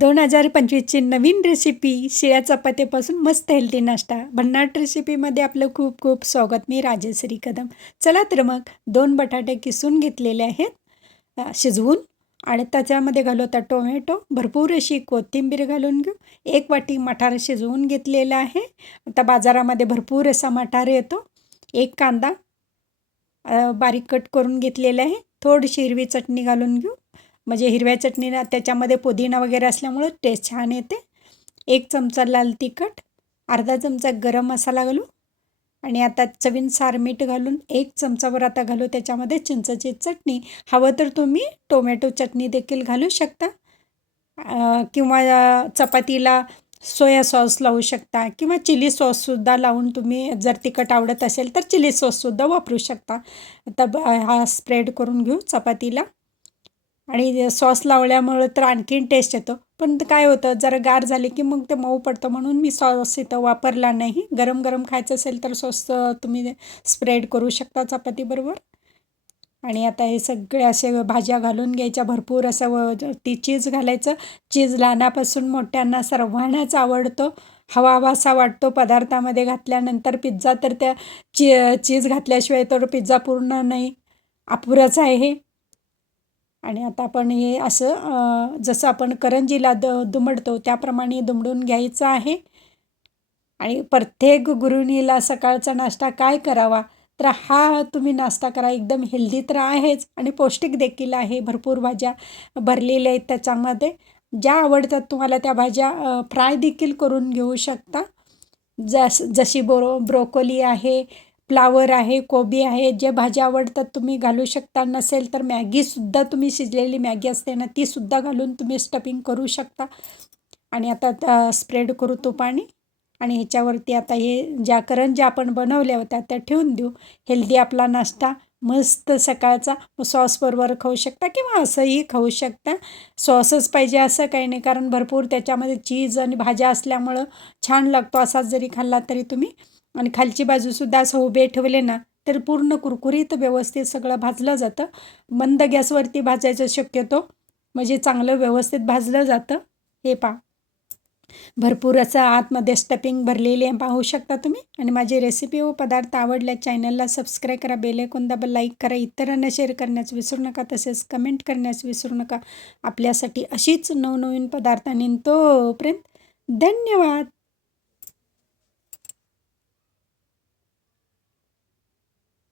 दोन हजार पंचवीसची नवीन रेसिपी शिळ्या चपात्यापासून मस्त हेल्दी नाश्ता. भन्नाट रेसिपीमध्ये आपलं खूप खूप स्वागत. मी राजश्री कदम. चला तर मग दोन बटाटे किसून घेतलेले आहेत शिजवून आणि त्याच्यामध्ये घालू आता टोमॅटो. भरपूर अशी कोथिंबीर घालून घेऊ. एक वाटी मटार शिजवून घेतलेला आहे. आता बाजारामध्ये भरपूर असा मटार येतो. एक कांदा बारीक कट करून घेतलेला आहे. थोडीशी हिरवी चटणी घालून घेऊ. म्हणजे हिरव्या चटणीला त्याच्यामध्ये पुदिना वगैरे असल्यामुळं टेस्ट छान येते. एक चमचा लाल तिखट अर्धा चमचा गरम मसाला घालू आणि आता चवीनुसार मीठ घालून एक चमचावर आता घालू त्याच्यामध्ये चिंचची चटणी. हवं तर तुम्ही टोमॅटो चटणी देखील घालू शकता. किंवा चपातीला सोया सॉस लावू शकता किंवा चिली सॉससुद्धा लावून तुम्ही जर तिखट आवडत असेल तर चिली सॉससुद्धा वापरू शकता. आता ब- हा स्प्रेड करून घेऊ चपातीला. आणि सॉस लावल्यामुळं तर आणखीन टेस्ट येतो. पण काय होतं जरा गार झाले की मग ते मऊ पडतं म्हणून मी सॉस इथं वापरला नाही. गरम गरम खायचं असेल तर सॉस तुम्ही स्प्रेड करू शकता चपातीबरोबर. आणि आता हे सगळे असे भाज्या घालून घ्यायच्या भरपूर असं व ती चीज घालायचं. चीज लहानापासून मोठ्यांना सर्वांनाच आवडतो. हवा हवासा वाटतो पदार्थामध्ये घातल्यानंतर. पिझ्झा तर त्या ची चीज घातल्याशिवाय तर पिझ्झा पूर्ण नाही. अपुराच आहे आणि आता आपण हे असं जसं आपण करंजीला द दुमडतो त्याप्रमाणे दुमडून घ्यायचं आहे. आणि प्रत्येक गृहिणीला सकाळचा नाश्ता काय करावा? तर हा तुम्ही नाश्ता करा एकदम हेल्दी तर आहेच आणि पौष्टिक देखील आहे भरपूर भाज्या भरलेल्या आहेत त्याच्यामध्ये. ज्या आवडतात तुम्हाला त्या भाज्या फ्राय देखील करून घेऊ शकता. जस जशी बोरो ब्रोकोली आहे फ्लावर आहे कोबी आहे जे भाज्या आवडतात तुम्ही घालू शकता. नसेल तर मॅगीसुद्धा तुम्ही शिजलेली मॅगी असते ना तीसुद्धा घालून तुम्ही स्टफिंग करू शकता. आणि आता स्प्रेड करू तुपाने आणि ह्याच्यावरती आता हे ज्या करंज्या आपण बनवल्या होत्या त्या ठेवून देऊ. हेल्दी आपला नाश्ता मस्त सकाळचा. सॉसबरोबर खाऊ शकता किंवा असंही खाऊ शकता. सॉसच पाहिजे असं काही नाही कारण भरपूर त्याच्यामध्ये चीज आणि भाज्या असल्यामुळं छान लागतो. असाच जरी खाल्ला तरी तुम्ही आणि खालची बाजूसुद्धा असं उभे ठेवले ना तर पूर्ण कुरकुरीत व्यवस्थित सगळं भाजलं जातं. मंद गॅसवरती भाजायचं शक्यतो. म्हणजे चांगलं व्यवस्थित भाजलं जातं. हे पा भरपूर असं आतमध्ये स्टपिंग भरलेली आहे पाहू शकता तुम्ही. आणि माझी रेसिपी व पदार्थ आवडल्या चॅनलला सबस्क्राईब करा बेलेकोन दाबा लाईक करा इतरांना शेअर करण्यास विसरू नका तसेच कमेंट करण्यास विसरू नका. आपल्यासाठी अशीच नवनवीन पदार्थ तोपर्यंत धन्यवाद!